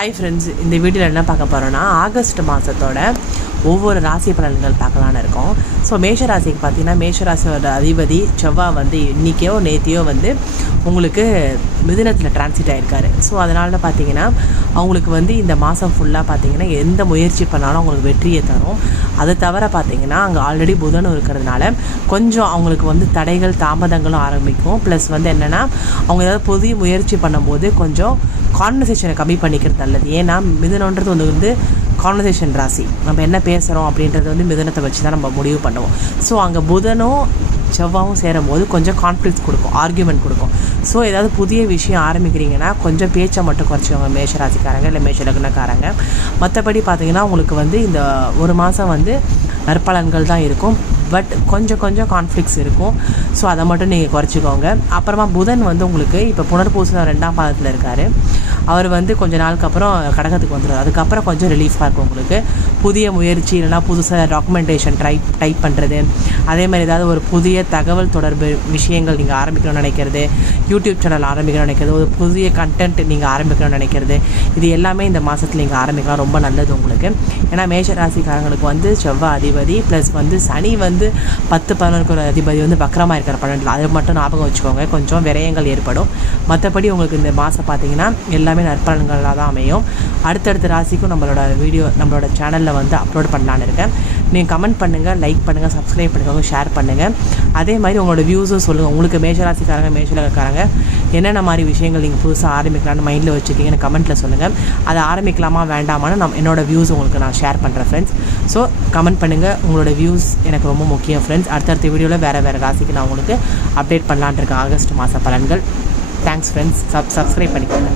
Hi friends, இந்த வீடியோவில் என்ன பார்க்க போகிறோன்னா ஆகஸ்ட் மாதத்தோட ஒவ்வொரு ராசி பலன்கள் பார்க்கலான்னு இருக்கோம். ஸோ மேஷ ராசிக்கு பார்த்தீங்கன்னா, மேஷ ராசியோட அதிபதி செவ்வாய் வந்து இன்றைக்கியோ நேத்தியோ வந்து உங்களுக்கு மிதுனத்தில் டிரான்சிட் ஆகிருக்காரு. ஸோ அதனால பார்த்தீங்கன்னா அவங்களுக்கு வந்து இந்த மாதம் ஃபுல்லாக பார்த்தீங்கன்னா எந்த முயற்சி பண்ணாலும் அவங்களுக்கு வெற்றியை தரும். அதை தவிர பார்த்தீங்கன்னா அங்கே ஆல்ரெடி புதனும் இருக்கிறதுனால கொஞ்சம் அவங்களுக்கு வந்து தடைகள் தாமதங்களும் ஆரம்பிக்கும். ப்ளஸ் வந்து என்னென்னா அவங்க ஏதாவது புதிய முயற்சி பண்ணும்போது கொஞ்சம் கான்வர்சேஷனை கம்மி பண்ணிக்கிறது நல்லது. ஏன்னா மிதுனன்றது வந்து கான்வர்சேஷன் ராசி. நம்ம என்ன பேசுகிறோம் அப்படின்றது வந்து மிதுனத்தை வச்சு தான் நம்ம முடிவு பண்ணுவோம். ஸோ அங்கே புதனும் செவ்வாயும் சேரும்போது கொஞ்சம் கான்ஃப்ளிக்ஸ் கொடுக்கும், ஆர்கியூமெண்ட் கொடுக்கும். ஸோ ஏதாவது புதிய விஷயம் ஆரம்பிக்கிறீங்கன்னா கொஞ்சம் பேச்சை மட்டும் குறைச்சிக்கோங்க மேஷ ராசிக்காரங்க இல்லை மேஷ லக்னக்காரங்க. மற்றபடி பார்த்தீங்கன்னா உங்களுக்கு வந்து இந்த ஒரு மாதம் வந்து நற்பலன்கள் தான் இருக்கும். பட் கொஞ்சம் கான்ஃப்ளிக்ஸ் இருக்கும். ஸோ அதை மட்டும் நீங்கள் குறைச்சிக்கோங்க. அப்புறமா புதன் வந்து உங்களுக்கு இப்போ புனர்பூசம் 2ஆம் பாதத்தில் இருக்கார். அவர் வந்து கொஞ்சம் நாளுக்கு அப்புறம் கடகத்துக்கு வந்துடுவார். அதுக்கப்புறம் கொஞ்சம் ரிலீஃபாக இருக்கும் உங்களுக்கு. புதிய முயற்சி இல்லைனா புதுசாக டாக்குமெண்டேஷன் டைப் பண்ணுறது, அதே மாதிரி ஏதாவது ஒரு புதிய தகவல் தொடர்பு விஷயங்கள் நீங்கள் ஆரம்பிக்கணும்னு நினைக்கிறது, யூடியூப் சேனல் ஆரம்பிக்கணும்னு நினைக்கிறது, ஒரு புதிய கண்டென்ட் நீங்கள் ஆரம்பிக்கணும்னு நினைக்கிறது, இது எல்லாமே இந்த மாதத்தில் நீங்கள் ஆரம்பிக்கலாம். ரொம்ப நல்லது உங்களுக்கு. ஏன்னா மேஷ ராசிக்காரங்களுக்கு வந்து செவ்வாய் அதிபதி ப்ளஸ் வந்து சனி வந்து 10-11 ஒரு அதிபதி வந்து வக்கரமாக இருக்கிற பலன்கள். அதை மட்டும் ஞாபகம் வச்சுக்கோங்க. கொஞ்சம் விரயங்கள் ஏற்படும். மற்றபடி உங்களுக்கு இந்த மாதம் பார்த்தீங்கன்னா எல்லாமே நற்பலன்களாக தான் அமையும். அடுத்தடுத்த ராசிக்கும் நம்மளோட சேனலில் வந்து அப்லோட் பண்ணலான்னு இருக்கேன். நீங்கள் கமெண்ட் பண்ணுங்கள், லைக் பண்ணுங்கள், சப்ஸ்கிரைப் பண்ணிக்கோங்க, ஷேர் பண்ணுங்கள். அதே மாதிரி உங்களோட வியூஸும் சொல்லுங்கள். உங்களுக்கு மேஷராசிக்காரங்க மேஷலக்காரங்க என்னென்ன மாதிரி விஷயங்கள் நீங்கள் புதுசாக ஆரம்பிக்கலான்னு மைண்டில் வச்சுருக்கீங்கன்னு கமெண்ட்டில் சொல்லுங்கள். அதை ஆரம்பிக்கலாமா வேண்டாமான்னு என்னோடய வியூஸ் உங்களுக்கு நான் ஷேர் பண்ணுறேன் ஃப்ரெண்ட்ஸ். ஸோ கமெண்ட் பண்ணுங்கள். உங்களோட வியூஸ் எனக்கு ரொம்ப முக்கியம் ஃப்ரெண்ட்ஸ். அடுத்தடுத்த வீடியோவில் வேறு ராசிக்கு நான் உங்களுக்கு அப்டேட் பண்ணலான்னு இருக்கேன் ஆகஸ்ட் மாத பலன்கள். Thanks friends. சப்ஸ்கிரைப் பண்ணிக்கோங்க.